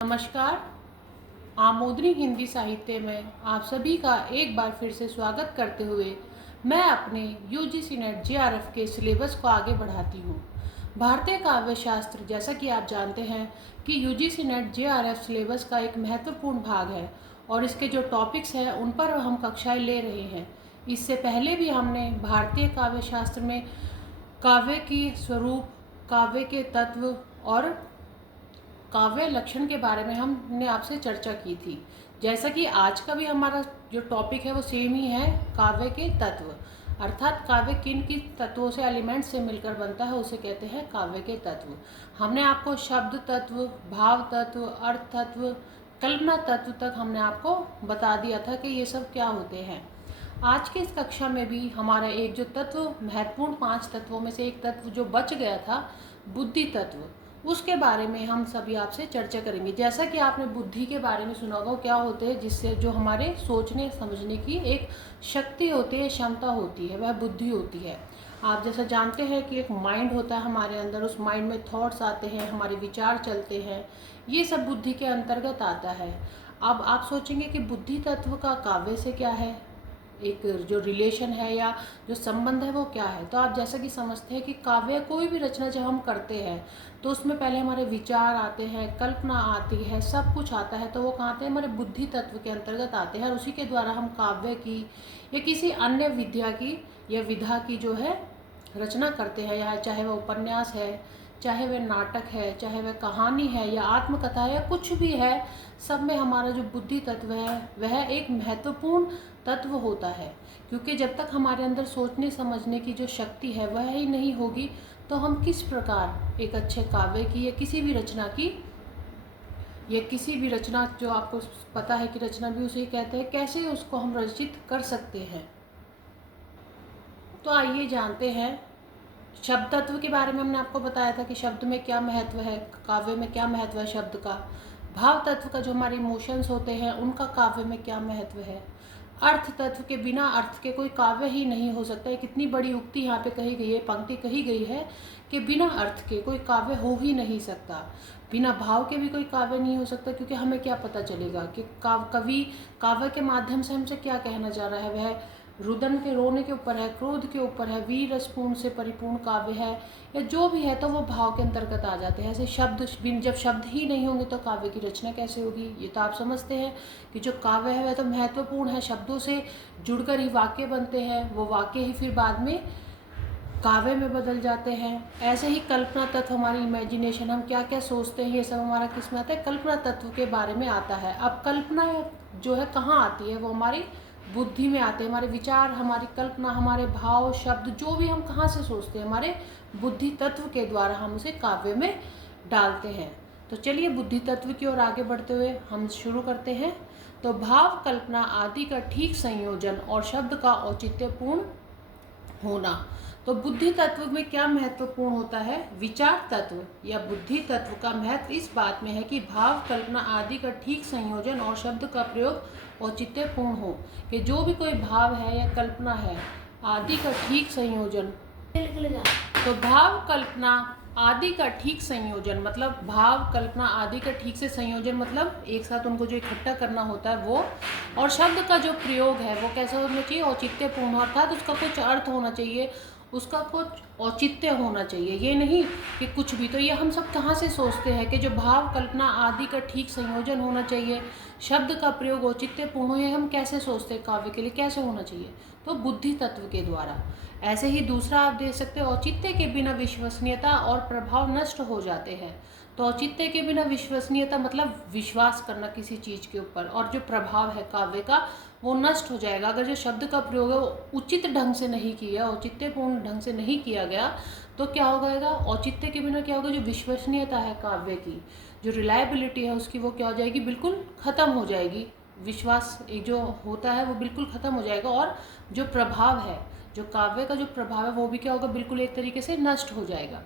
नमस्कार। आमोदनी हिंदी साहित्य में आप सभी का एक बार फिर से स्वागत करते हुए मैं अपने यूजीसी नेट जेआरएफ के सिलेबस को आगे बढ़ाती हूँ। भारतीय काव्य शास्त्र, जैसा कि आप जानते हैं कि यूजीसी नेट जेआरएफ सिलेबस का एक महत्वपूर्ण भाग है और इसके जो टॉपिक्स हैं उन पर हम कक्षाएं ले रहे हैं। इससे पहले भी हमने भारतीय काव्य शास्त्र में काव्य की स्वरूप, काव्य के तत्व और काव्य लक्षण के बारे में हमने आपसे चर्चा की थी। जैसा कि आज का भी हमारा जो टॉपिक है वो सेम ही है, काव्य के तत्व। अर्थात काव्य किन किन तत्वों से, एलिमेंट से मिलकर बनता है उसे कहते हैं काव्य के तत्व। हमने आपको शब्द तत्व, भाव तत्व, अर्थ तत्व, कल्पना तत्व तक हमने आपको बता दिया था कि ये सब क्या होते हैं। आज की इस कक्षा में भी हमारा एक जो तत्व, महत्वपूर्ण 5 तत्वों में से एक तत्व जो बच गया था, बुद्धि तत्व, उसके बारे में हम सभी आपसे चर्चा करेंगे। जैसा कि आपने बुद्धि के बारे में सुना होगा, क्या होते हैं, जिससे जो हमारे सोचने समझने की एक शक्ति होती है, क्षमता होती है, वह बुद्धि होती है। आप जैसा जानते हैं कि एक माइंड होता है हमारे अंदर, उस माइंड में थॉट्स आते हैं, हमारे विचार चलते हैं, ये सब बुद्धि के अंतर्गत आता है। अब आप सोचेंगे कि बुद्धि तत्व का काव्य से क्या है, एक जो रिलेशन है या जो संबंध है वो क्या है। तो आप जैसा कि समझते हैं कि काव्य, कोई भी रचना जब हम करते हैं तो उसमें पहले हमारे विचार आते हैं, कल्पना आती है, सब कुछ आता है। तो वो कहाँ आते हैं, हमारे बुद्धि तत्व के अंतर्गत आते हैं और उसी के द्वारा हम काव्य की या किसी अन्य विद्या की या विधा की जो है रचना करते हैं। या चाहे वह उपन्यास है, चाहे वह नाटक है, चाहे वह कहानी है या आत्मकथा है या कुछ भी है, सब में हमारा जो बुद्धि तत्व है वह एक महत्वपूर्ण तत्व होता है। क्योंकि जब तक हमारे अंदर सोचने समझने की जो शक्ति है वह ही नहीं होगी तो हम किस प्रकार एक अच्छे काव्य की या किसी भी रचना की, या किसी भी रचना, जो आपको पता है कि रचना भी उसे कहते हैं, कैसे उसको हम रचित कर सकते हैं। तो आइए जानते हैं शब्द तत्व के बारे में। हमने आपको बताया था कि शब्द में क्या महत्व है, काव्य में क्या महत्व है शब्द का। भाव तत्व का, जो हमारे इमोशंस होते हैं, उनका काव्य में क्या महत्व है। अर्थ तत्व के बिना अर्थ के कोई काव्य ही नहीं हो सकता है। कितनी बड़ी उक्ति यहाँ पे कही गई है, पंक्ति कही गई है कि बिना अर्थ के कोई काव्य हो ही नहीं सकता, बिना भाव के भी कोई काव्य नहीं हो सकता। क्योंकि हमें क्या पता चलेगा कि कवि काव्य के माध्यम से हमसे क्या कहना चाह रहा है। वह रुदन के रोने के ऊपर है, क्रोध के ऊपर है, वीर रसपूर्ण से परिपूर्ण काव्य है या जो भी है, तो वो भाव के अंतर्गत आ जाते हैं। ऐसे शब्द, जब शब्द ही नहीं होंगे तो काव्य की रचना कैसे होगी। ये तो आप समझते हैं कि जो काव्य है वह तो महत्वपूर्ण है, शब्दों से जुड़कर ही वाक्य बनते हैं, वो वाक्य ही फिर बाद में काव्य में बदल जाते हैं। ऐसे ही कल्पना तत्व, हमारी इमेजिनेशन, हम क्या क्या सोचते हैं, ये सब हमारा किस में आता है, कल्पना तत्व के बारे में आता है। अब कल्पना जो है कहाँ आती है, वो हमारी बुद्धि में आते हैं। हमारे विचार, हमारी कल्पना, हमारे भाव, शब्द, जो भी हम कहाँ से सोचते हैं, हमारे बुद्धि तत्व के द्वारा हम उसे काव्य में डालते हैं। तो चलिए बुद्धि तत्व की ओर आगे बढ़ते हुए हम शुरू करते हैं। तो भाव, कल्पना आदि का ठीक संयोजन और शब्द का औचित्यपूर्ण होना। तो बुद्धि तत्व में क्या महत्वपूर्ण होता है, विचार तत्व या बुद्धि तत्व का महत्व इस बात में है कि भाव, कल्पना आदि का ठीक संयोजन और शब्द का प्रयोग औचित्यपूर्ण हो। कि जो भी कोई भाव है या कल्पना है आदि का ठीक संयोजन, तो भाव, कल्पना आदि का ठीक संयोजन मतलब भाव, कल्पना आदि का ठीक से संयोजन मतलब एक साथ उनको जो इकट्ठा करना होता है वो, और शब्द का जो प्रयोग है वो कैसा होना चाहिए, औचित्यपूर्ण, अर्थात उसका कुछ अर्थ होना चाहिए, उसका कुछ औचित्य होना चाहिए, ये नहीं कि कुछ भी। तो ये हम सब कहाँ से सोचते हैं कि जो भाव, कल्पना आदि का ठीक संयोजन होना चाहिए, शब्द का प्रयोग औचित्यपूर्ण हो, ये हम कैसे सोचते हैं, काव्य के लिए कैसे होना चाहिए, तो बुद्धि तत्व के द्वारा। ऐसे ही दूसरा आप देख सकते हैं, औचित्य के बिना विश्वसनीयता और प्रभाव नष्ट हो जाते हैं। तो औचित्य के बिना विश्वसनीयता मतलब विश्वास करना किसी चीज़ के ऊपर, और जो प्रभाव है काव्य का वो नष्ट हो जाएगा। अगर जो शब्द का प्रयोग है वो उचित ढंग से नहीं किया, औचित्यपूर्ण ढंग से नहीं किया गया, तो क्या हो जाएगा, औचित्य के बिना क्या होगा, जो विश्वसनीयता है काव्य की, जो रिलायबिलिटी है उसकी, वो क्या हो जाएगी, बिल्कुल ख़त्म हो जाएगी। विश्वास एक जो होता है वो बिल्कुल ख़त्म हो जाएगा, और जो प्रभाव है, जो काव्य का जो प्रभाव है वो भी क्या होगा, बिल्कुल एक तरीके से नष्ट हो जाएगा।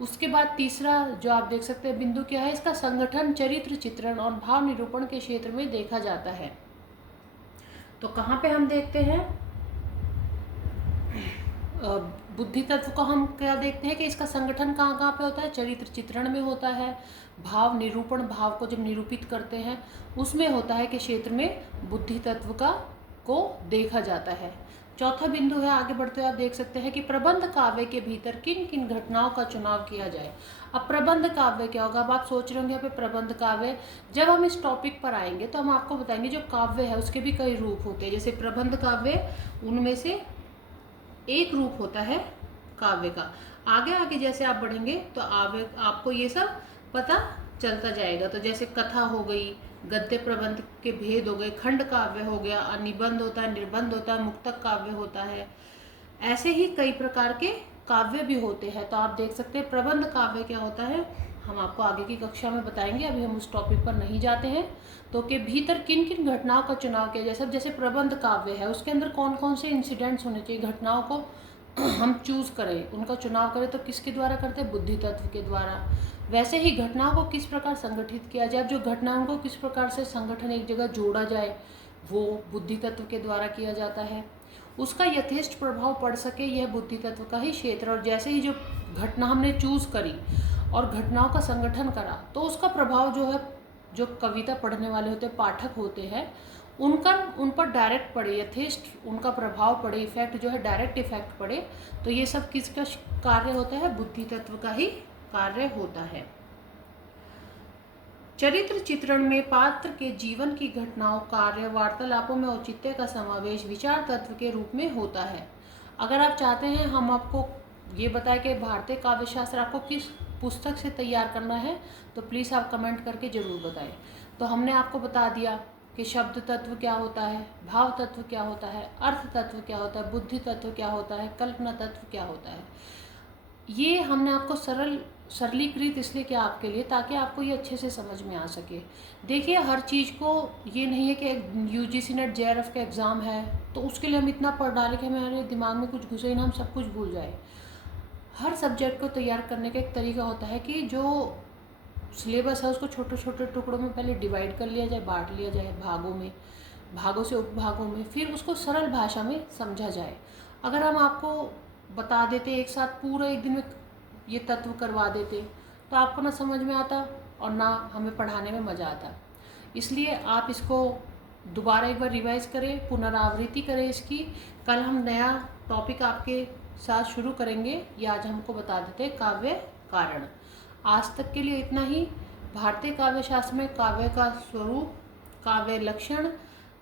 उसके बाद तीसरा जो आप देख सकते हैं बिंदु क्या है, इसका संगठन, चरित्र चित्रण और भाव निरूपण के क्षेत्र में देखा जाता है। तो कहाँ पे हम देखते हैं, बुद्धि तत्व को हम क्या देखते हैं कि इसका संगठन कहाँ कहाँ पे होता है, चरित्र चित्रण में होता है, भाव निरूपण, भाव को जब निरूपित करते हैं उसमें होता है कि क्षेत्र में बुद्धि तत्व का को देखा जाता है। चौथा बिंदु है, आगे बढ़ते हुए आप देख सकते हैं कि प्रबंध काव्य के भीतर किन किन घटनाओं का चुनाव किया जाए। अब प्रबंध काव्य क्या होगा, अब आप सोच रहे होंगे यहाँ पे प्रबंध काव्य, जब हम इस टॉपिक पर आएंगे तो हम आपको बताएंगे जो काव्य है उसके भी कई रूप होते हैं। जैसे प्रबंध काव्य उनमें से एक रूप होता है काव्य का। आगे आगे जैसे आप बढ़ेंगे तो आपको ये सब पता चलता जाएगा। तो जैसे कथा हो गई, गद्य प्रबंध के भेद हो गए, खंड काव्य हो गया, निबंध होता है, निर्बंध होता है, मुक्तक काव्य होता है, ऐसे ही कई प्रकार के काव्य भी होते हैं। तो आप देख सकते हैं प्रबंध काव्य क्या होता है, हम आपको आगे की कक्षा में बताएंगे, अभी हम उस टॉपिक पर नहीं जाते हैं। तो के भीतर किन किन घटनाओं का चुनाव किया जाए। जैसे प्रबंध काव्य है उसके अंदर कौन कौन से इंसिडेंट्स होने चाहिए, घटनाओं को हम चूज करें, उनका चुनाव करें तो किसके द्वारा करते हैं, बुद्धि तत्व के द्वारा। वैसे ही घटनाओं को किस प्रकार संगठित किया जाए, जो घटनाओं को किस प्रकार से संगठन एक जगह जोड़ा जाए वो बुद्धि तत्व के द्वारा किया जाता है। उसका यथेष्ट प्रभाव पड़ सके यह बुद्धि तत्व का ही क्षेत्र। और जैसे ही जो घटना हमने चूज करी और घटनाओं का संगठन करा तो उसका प्रभाव जो है, जो कविता पढ़ने वाले होते पाठक होते हैं उन पर डायरेक्ट पड़े, यथेष्ट उनका प्रभाव पड़े, इफेक्ट जो है डायरेक्ट इफेक्ट पड़े। तो ये सब किसका कार्य होता है, बुद्धि तत्व का ही कार्य होता है। चरित्र चित्रण में पात्र के जीवन की घटनाओं, कार्य, वार्तालापों में औचित्य का समावेश विचार तत्व के रूप में होता है। अगर आप चाहते हैं हम आपको ये बताएं कि भारतीय काव्य शास्त्र आपको किस पुस्तक से तैयार करना है तो प्लीज़ आप कमेंट करके ज़रूर बताएं। तो हमने आपको बता दिया कि शब्द तत्व क्या होता है, भाव तत्व क्या होता है, अर्थ तत्व क्या होता है, बुद्धि तत्व क्या होता है, कल्पना तत्व क्या होता है। ये हमने आपको सरलीकृत इसलिए किया आपके लिए ताकि आपको ये अच्छे से समझ में आ सके। देखिए हर चीज़ को ये नहीं है कि यूजीसी नेट जेआरएफ का एग्ज़ाम है तो उसके लिए हम इतना पढ़ डालें कि हमारे दिमाग में कुछ घुसे ही ना, हम सब कुछ भूल जाए। हर सब्जेक्ट को तैयार करने का एक तरीका होता है कि जो सिलेबस है उसको छोटे छोटे टुकड़ों में पहले डिवाइड कर लिया जाए, बांट लिया जाए भागों में, भागों से उपभागों में, फिर उसको सरल भाषा में समझा जाए। अगर हम आपको बता देते एक साथ पूरा एक दिन में ये तत्व करवा देते तो आपको ना समझ में आता और ना हमें पढ़ाने में मज़ा आता। इसलिए आप इसको दोबारा एक बार रिवाइज करें, पुनरावृत्ति करें इसकी। कल हम नया टॉपिक आपके साथ शुरू करेंगे। ये आज हमको बता देते हैं काव्य कारण। आज तक के लिए इतना ही। भारतीय काव्य शास्त्र में काव्य का स्वरूप, काव्य लक्षण,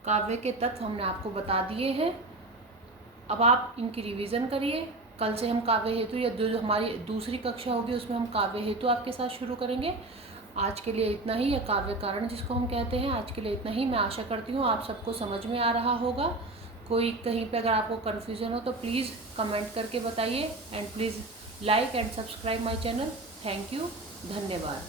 काव्य के तत्व हमने आपको बता दिए हैं। अब आप इनकी रिवीजन करिए। कल से हम काव्य हेतु या जो हमारी दूसरी कक्षा होगी उसमें हम काव्य हेतु आपके साथ शुरू करेंगे। आज के लिए इतना ही, या काव्य कारण जिसको हम कहते हैं, आज के लिए इतना ही। मैं आशा करती हूँ आप सबको समझ में आ रहा होगा। कोई कहीं पे अगर आपको कन्फ्यूज़न हो तो प्लीज़ कमेंट करके बताइए। And please like and subscribe my channel. Thank you, धन्यवाद।